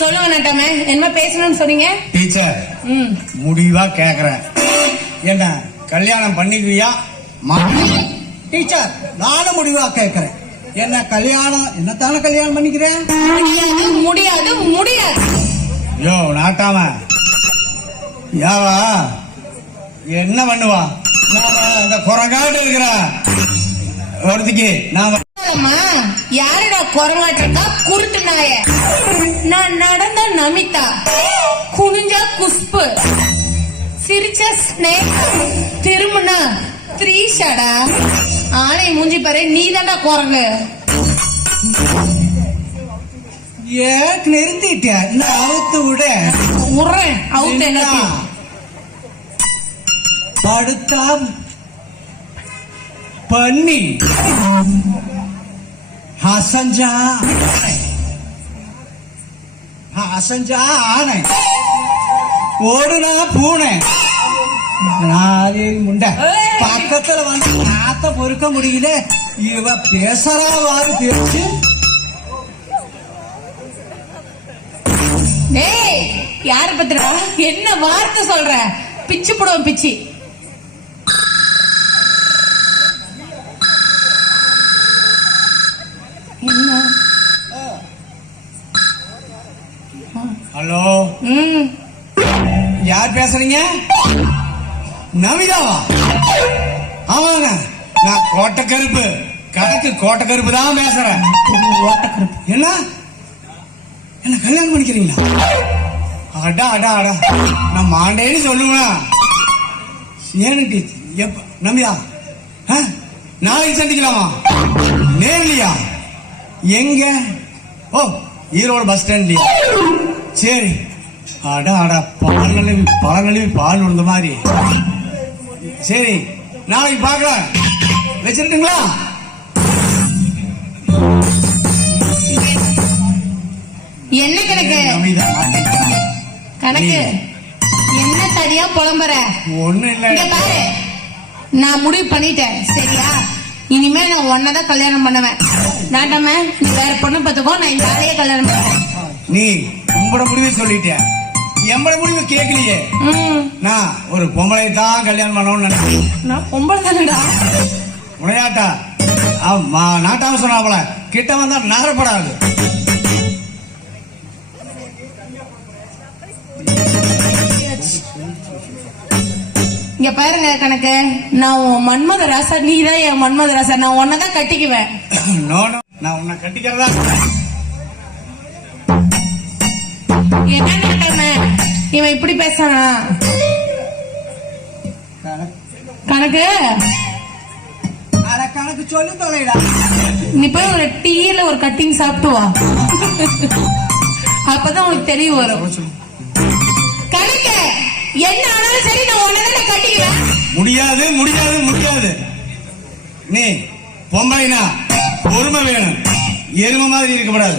சொல்லுங்க நட்டமே, என்ன பேசணும்னு சொன்னீங்க? டீச்சர், முடிவா கேக்குறேன், என்ன கல்யாணம் பண்ணிக்குவியா? டீச்சர், நானும் முடிவா கேக்குறேன், என்ன கல்யாணம் என்னத்தான கல்யாணம் பண்ணிக்கிறேன்? முடியாது முடியாது. யோ நாட்டாம, யாவா என்ன பண்ணுவா? இந்த குரங்காட்டு இருக்கிற ஒருத்திக்கு நான் யாரடா குரங்காட்டிருக்கா? குருட்டு நாய. நான் நடந்த நமிதா, குனிஞ்சா குஷ்பு, சிரிச்ச ஸ்னேக், திரும்பினா த்ரீஷாடா. ஆனை மூஞ்சி பாரு, நீ தாண்டா குரங்கு. ஏன் நிறுத்திட்ட? அவுத்து விட உறேன் அவுத்த படுத்தா பண்ணி அசஞ்சா ஆனை, ஓடுனா பூனை. முண்டை பக்கத்துல வந்து காத்த பொறுக்க முடியல. இவ பேசறா வாரு பேச்சு. யார பத்திரா என்ன வார்த்தை சொல்ற? பிச்சு போடுவோம் பிச்சு. ஹலோ, யார் பேசுறீங்க? நமிதாவா? ஆமாங்க, நான் கோட்டக்கருப்பு, கணக்கு கோட்டக்கருப்பு தான் பேசுறேன். என்ன என்ன கல்யாணம் பண்ணிக்கிறீங்களா? அடா அடா அடா, நான் மாண்டேன்னு சொல்லுவேன். ஏன்னு எப்ப நமிதா? நாளைக்கு சந்திக்கலாமா? நேர்லையா? எங்க? ஓ, ஈரோடு பஸ் ஸ்டாண்ட்லயா? சரி. அடா அடா, பழங்கழுவி பால் விழுந்த மாதிரி. சரி, நாளைக்கு பார்க்கலாம். வச்சிருக்கீங்களா? என்ன கணக்கு? கணக்கு என்ன தனியா புலம்புற? ஒண்ணு இல்ல பாரு, நான் முடிவு பண்ணிட்டேன். சரியா? இனிமே நான் ஒன்னதான் கல்யாணம் பண்ணுவேன். நாட்டாம நீ வேற பொண்ணு பார்த்துக்கோ, நான் இந்த ஆளையே கல்யாணம் பண்ணுவேன். நீ உங்களோட முடிவு சொல்லிட்ட, எம்மோட முடிவு கேட்கலையே. நான் ஒரு பொம்பளை தான் கல்யாணம் பண்ணணும்னு நினைக்கிறேன். நான் பொம்பளை தானடா. உனையாட்டா நாட்டாம சொன்னாப்பல, கிட்ட வந்தா நகரப்படாது. இங்க பாருங்க கணக்கு, நான் உன் மன்மத ராசா, நீ தான் என் மன்மத ராசா. நான் உன்னதான் கட்டிக்குவேன். நான் உன்னை கட்டிக்கிறதா. என்ன நாட்டாம இவன் இப்படி பேசானா? கணக்கு கணக்கு சொல்லு தொலைடா. நீ போய் ஒரு டீல ஒரு கட்டிங் சாப்பிட்டு வா, அப்பதான் உனக்கு தெளிவு வரும். கணக்கு என்ன ஆனாலும் சரி, நான் உன்னதான் கட்டிக்குவேன். முடியாது முடியாது முடியாது. நீ பொம்பளைனா பொறுமை வேணும், எருமை மாதிரி இருக்கப்படாது.